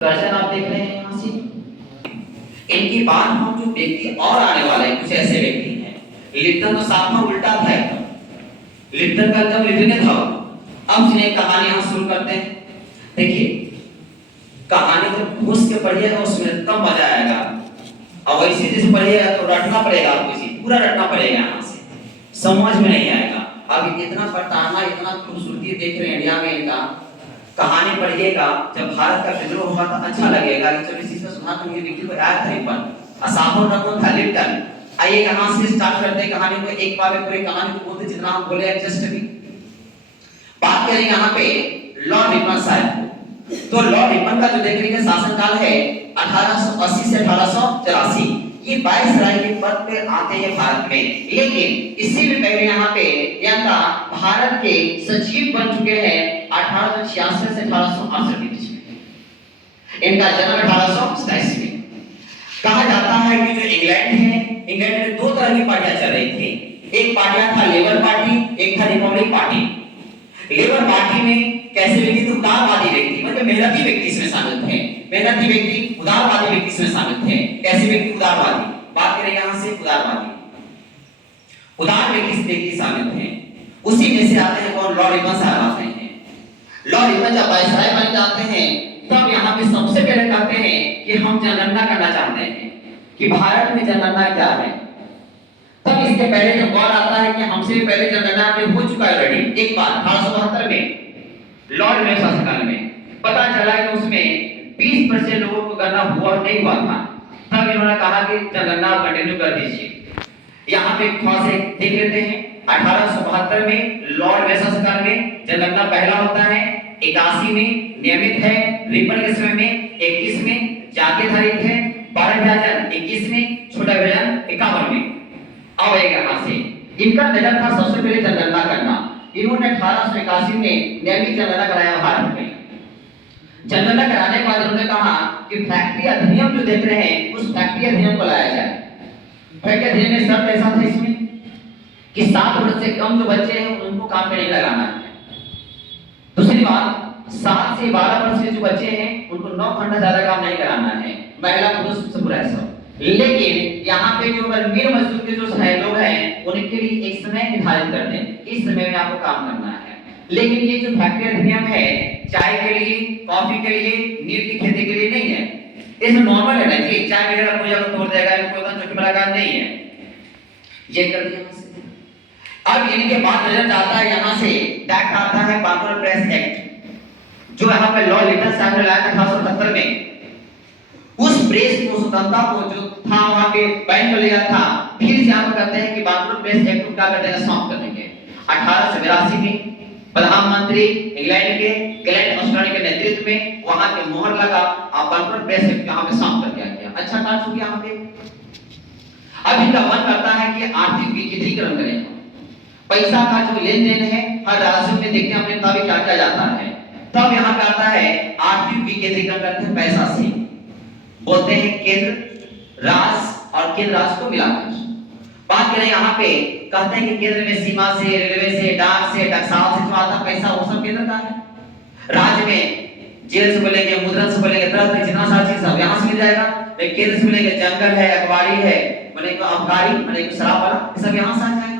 दर्शन आप देख रहे हैं यहाँ से। इनके बाद हम जो व्यक्ति और आने वाले हैं, कुछ ऐसे व्यक्ति हैं। लिप्टन तो साथ में उल्टा था एकदम। लिप्टन का एकदम विभिन्न था। अब जिन्हें कहानी हम शुरू करते हैं। देखिए, कहानी जब घुस के पढ़िएगा उसमें तब मजा आएगा। अब ऐसे जैसे पढ़िएगा तो रटना पड़ेगा आपको, इसी पूरा रटना पड़ेगा यहाँ से, समझ में नहीं आएगा। अब इतना पटाना, इतना खूबसूरती देख रहे हैं इंडिया में इनका। कहानी पढ़िएगा, जब भारत का विद्रोह हुआ था अच्छा लगेगा कि चलो इसी से सुना तो ये व्यक्ति को याद था। एक बार असामो रकम था लिप्टन। आइए यहाँ से स्टार्ट करते हैं कहानी को। एक बार में पूरी कहानी को बोलते जितना हम बोले एडजस्ट भी बात करें यहाँ पे लॉर्ड रिपन साहब। तो लॉर्ड रिपन का जो देख रहे हैं शासनकाल है 1880 से 1884। ये वायसराय के पद पे आते हैं भारत में, लेकिन इससे भी पहले यहाँ पे इनका भारत के सचिव बन चुके हैं 1866 से 1868 के बीच में। इनका जन्म 1827 में। कहा जाता है कि जो इंग्लैंड है, इंग्लैंड में दो तरह की पार्टियां चल रही थी। एक पार्टियां था लेबर पार्टी, एक था रिपब्लिक पार्टी। लेबर पार्टी में कैसे व्यक्ति थे? उदारवादी व्यक्ति, मतलब मेहनती व्यक्ति इसमें शामिल थे। मेहनती व्यक्ति, उदारवादी व्यक्ति इसमें शामिल थे। कैसे व्यक्ति? उदारवादी। बात करें यहां से उदारवादी, उदार व्यक्ति शामिल थे। उसी में से आते हैं कौन? लॉर्ड रिपन साहब आते हैं। लॉर्ड रिपन जब वायसराय बन जाते हैं तब यहाँ पे सबसे पहले कहते हैं कि हम जनगणना करना चाहते हैं कि भारत में जनगणना क्या है। तब इसके पहले जब गौर आता है कि हमसे भी पहले जनगणना हो चुका है ऑलरेडी एक बार 1872 में लॉर्ड में शासनकाल में। पता चला कि उसमें 20% लोगों को गणना हुआ नहीं हुआ था। तब इन्होंने कहा कि जनगणना कंटिन्यू कर दीजिए। यहाँ पे थोड़ा से देख लेते हैं। 1872 में लॉर्ड में शासनकाल में जनगणना पहला होता है, 81 में नियमित है, रिपन के समय में 21 में जागीरदारित है, 12 विभाजन 21 में, छोटा विभाजन 51 में। अब यहाँ से इनका नजर था सबसे पहले जनगणना करना। इन्होंने 1881 में नियमित जनगणना कराया भारत में। जनगणना कराने के बाद उन्होंने कहा कि फैक्ट्री अधिनियम जो देख रहे हैं उस फैक्ट्री अधिनियम को लाया जाए। फैक्ट्री अधिनियम में शर्त ऐसा था इसमें कि 7 वर्ष से कम जो बच्चे हैं उनको काम पे नहीं लगाना है। दूसरी बात, 7 से 12 वर्ष के जो बच्चे हैं उनको 9 घंटा ज्यादा काम नहीं कराना है, महिला पुरुष से पूरा है सब। लेकिन यहाँ पे जो मिल मजदूर के जो लोग हैं उनके लिए एक समय निर्धारित करते हैं, इस समय में आपको काम करना है। लेकिन ये जो फैक्ट्री अधिनियम है चाय के लिए, कॉफी के लिए, नील की खेती के लिए नहीं है। इसमें नॉर्मल है ना कि चाय वगैरह कोई अगर तोड़ देगा, कोई तो चौकी बड़ा काम नहीं है। ये कर दिया। अब इनके बाद नजर आता है यहाँ से एक्ट आता है बांकुरा प्रेस एक्ट, जो यहाँ पे लॉर्ड लिटन साहब ने लाया था 1870 में। उस प्रेस को, स्वतंत्रता को जो था वहां पे बैन कर लिया था। फिर से हम कहते हैं कि बांकुरा प्रेस एक्ट को क्या कर देंगे? समाप्त कर देंगे। 1882 में प्रधानमंत्री इंग्लैंड के ग्लैड ऑस्ट्रेलिया के नेतृत्व में वहां के मोहर लगा और बांकुरा प्रेस एक्ट यहाँ पे समाप्त कर दिया गया। अच्छा कार्य हो गया यहाँ पे। अब इनका मन करता है कि आर्थिक विकेंद्रीकरण करें। पैसा का जो लेन देन है हर राज्य में देखते हैं अपने मुताबिक क्या किया जाता है। तब यहाँ पे आता है आर्थिक विकेंद्रीकरण करते हैं पैसा से। बोलते हैं केंद्र राज्य और केंद्र राज्य को मिलाकर। बात करें यहाँ पे कहते हैं कि केंद्र में सीमा से, रेलवे से, डाक से, टकसाल से जो आता पैसा वो सब केंद्र का है। राज्य में जेल से बोलेंगे, मुद्रण से बोलेंगे, तरह तरह जितना सारा चीज सब यहाँ से मिल जाएगा। केंद्र से बोलेंगे जंगल है, अखबारी है, बोलेंगे अबकारी, बोलेंगे शराब वाला, ये सब यहाँ से आ जाएगा।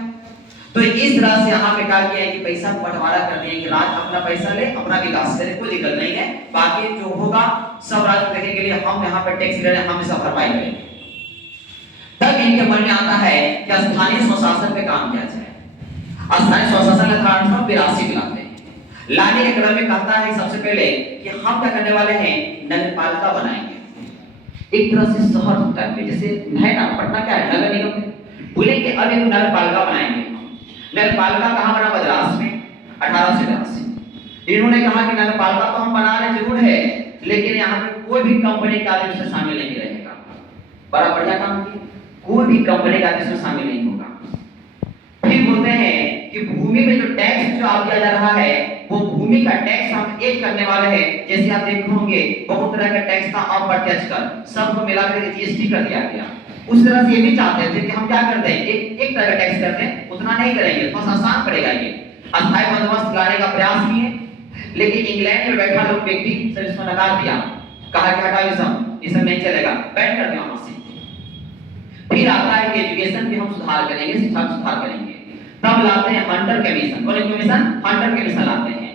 तो इस तरह से यहाँ पे क्या किया है कि पैसा को बंटवारा कर दिया कि राज्य अपना पैसा ले, अपना विकास करे, कोई दिक्कत नहीं है। बाकी जो होगा सब राज्य देने के लिए हम यहाँ पे टैक्स ले रहे हैं, हम इसका भरपाई करेंगे। तब इनके मन में आता है कि स्थानीय स्वशासन पे काम किया जाए। स्थानीय स्वशासन का 1882 में लाते हैं। लाने के क्रम में कहता है सबसे पहले कि हम क्या करने वाले हैं? नगरपालिका बनाएंगे। एक तरह से शहर टाइप में, जैसे है ना पटना क्या है नगर निगम, बोले कि अब एक नगरपालिका बनाएंगे। नगरपालिका कहाँ बना? मद्रास में 1882। इन्होंने कहा कि नगरपालिका तो हम बना रहे जरूर है, लेकिन यहाँ पे कोई भी कंपनी का आदमी उसमें शामिल नहीं रहेगा। बड़ा बढ़िया काम किया, कोई भी कंपनी का आदमी उसमें शामिल नहीं होगा। फिर बोलते हैं कि भूमि में जो टैक्स जो आप दिया जा रहा है वो भूमि का टैक्स हम एक करने वाले हैं। जैसे आप देखे होंगे बहुत तरह का टैक्स था, अप्रत्यक्ष कर, सबको मिलाकर जीएसटी कर दिया गया। उस तरह से ये भी चाहते थे कि हम क्या करते हैं एक तरह का टैक्स करते हैं, उतना नहीं करेंगे, थोड़ा आसान पड़ेगा। ये अस्थायी बंदोबस्त लाने का प्रयास किए, लेकिन इंग्लैंड में बैठा लोग व्यक्ति सिर्फ इसको नकार दिया। कहा कि हटाओ ये सब नहीं चलेगा, बैन कर दिया वहां से। फिर आता है कि एजुकेशन पे हम सुधार करेंगे, शिक्षा में सुधार करेंगे। तब लाते हैं हंटर कमीशन। कौन कमीशन? हंटर कमीशन लाते हैं।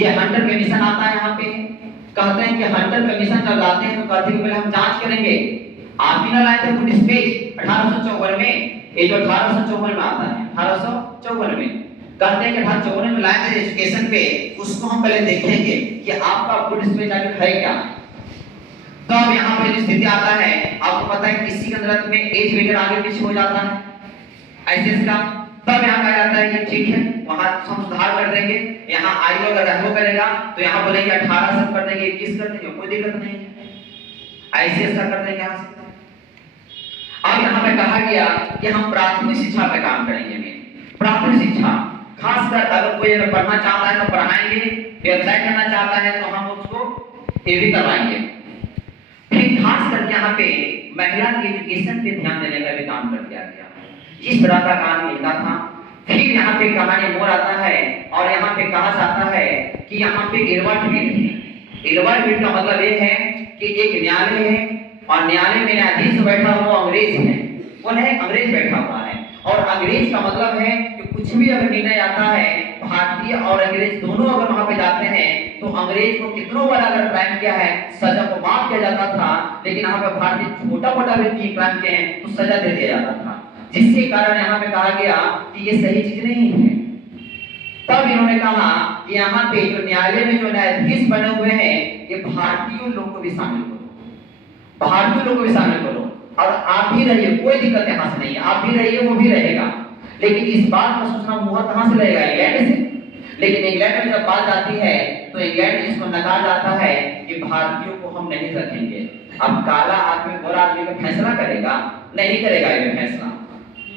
ये हंटर कमीशन आता है यहाँ पे, कहते हैं कि हंटर कमीशन जब लाते हैं तो कहते हैं कि पहले हम जांच करेंगे। आप ही ना लाए थे फूड स्पेस 1854 में, ये जो 1854 में आता है, 1854 में कहते हैं कि 1854 में लाए थे एजुकेशन पे, उसको हम पहले देखेंगे कि आपका फूड स्पेस आगे है क्या। तो अब यहाँ पे जो स्थिति आता है, आपको पता है किसी के अंदर में एज वगैरह आगे पीछे हो जाता है ऐसे इसका, तब यहाँ कहा जाता है कि ठीक है वहां हम सुधार कर देंगे। यहाँ आयु अगर रहो करेगा तो यहाँ बोलेंगे 18 से कर देंगे, 21 कर देंगे, कोई दिक्कत नहीं है, ऐसे ऐसा कर देंगे यहाँ से। अब यहाँ पे कहा गया कि हम प्राथमिक शिक्षा पे काम करेंगे। प्राथमिक शिक्षा खासकर अगर कोई अगर पढ़ना चाहता है तो पढ़ाएंगे, व्यवसाय करना चाहता है तो हम उसको ये भी करवाएंगे। फिर खास करके यहाँ पे महिला के एजुकेशन पे ध्यान देने का भी काम कर दिया गया। इस तरह का काम इनका था। फिर यहाँ पे कहानी मोड़ आता है और यहाँ पे कहा जाता है कि यहाँ पे इरवर्ट बिल है। इरवर्ट बिल का मतलब ये है कि एक न्यायालय है और न्यायालय में न्यायाधीश बैठा हुआ अंग्रेज है। कौन है? अंग्रेज बैठा हुआ है। और अंग्रेज का मतलब है कि कुछ भी अगर निर्णय आता है, भारतीय और अंग्रेज दोनों अगर वहां पे जाते हैं तो अंग्रेज को कितनों बड़ा अगर क्राइम किया है सजा को माफ किया जाता था, लेकिन यहाँ पे भारतीय छोटा मोटा भी क्राइम किए हैं तो सजा दे दिया जाता था। जिसके कारण यहाँ पे कहा गया कि ये सही चीज नहीं है। तब इन्होंने कहा कि यहाँ पे जो न्यायालय में जो न्यायाधीश बने हुए हैं ये भारतीयों लोग को भी शामिल करो, भारतीय लोग को भी शामिल करो और आप भी रहिए, कोई दिक्कत यहाँ से नहीं है, आप भी रहिए वो भी रहेगा। लेकिन इस बात का सूचना मुहर कहां से रहेगा? इंग्लैंड से। लेकिन इंग्लैंड में जब बात जाती है तो इंग्लैंड इसको नकार जाता है कि भारतीयों को हम नहीं रखेंगे। अब काला आदमी गोरा आदमी का फैसला करेगा? नहीं करेगा ये फैसला।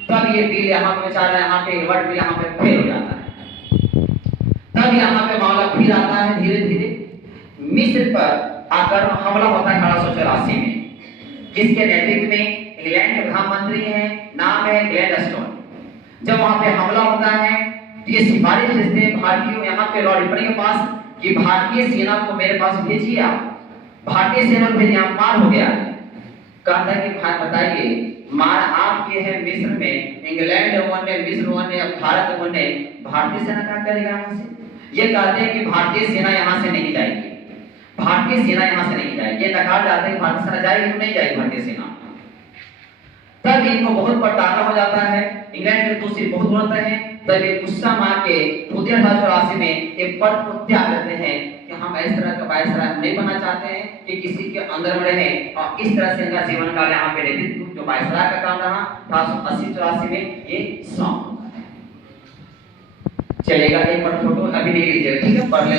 तब ये बिल यहाँ पे बेचारा यहाँ पे इरवर्ट बिल यहाँ पे फेल हो जाता है। तब यहाँ पे मामला फिर आता है धीरे धीरे मिस्र पर आकर हमला होता है 1884 में, जिसके नेतृत्व में इंग्लैंड के प्रधानमंत्री हैं, नाम है ग्लैडस्टोन। जब वहां पे हमला होता है तो ये सिफारिश भेजते हैं भारतीयों यहाँ पे लॉर्ड रिपन के पास कि भारतीय सेना को मेरे पास भेजिए आप। भारतीय सेना को भेजिए, मार हो गया। कहता है कि भाई बताइए मार आपके है मिस्र में, इंग्लैंड वन ने, मिस्र वन ने, भारत वन ने, भारतीय सेना क्या करेगा यहाँ से? ये कहते हैं कि भारतीय सेना यहाँ से नहीं जाएगी, भारतीय सेना यहाँ से नहीं जाएगी। ये नकार जाते हैं भारतीय सेना जाएगी तो नहीं जाएगी भारतीय सेना। तब इनको बहुत प्रताड़ना हो जाता है, इंग्लैंड के दूसरी बहुत होता है। तब ये गुस्सा मार के 1884 में एक पद को त्याग करते हैं कि हम इस तरह का वायसराय नहीं बनना चाहते हैं कि किसी के अंदर में रहे। और इस तरह से इनका जीवन काल यहाँ पे नेतृत्व जो वायसराय का काम रहा 1880-84 में ये समाप्त होता है। चलेगा एक बार फोटो अभी नहीं लीजिएगा, ठीक है, पढ़ ले।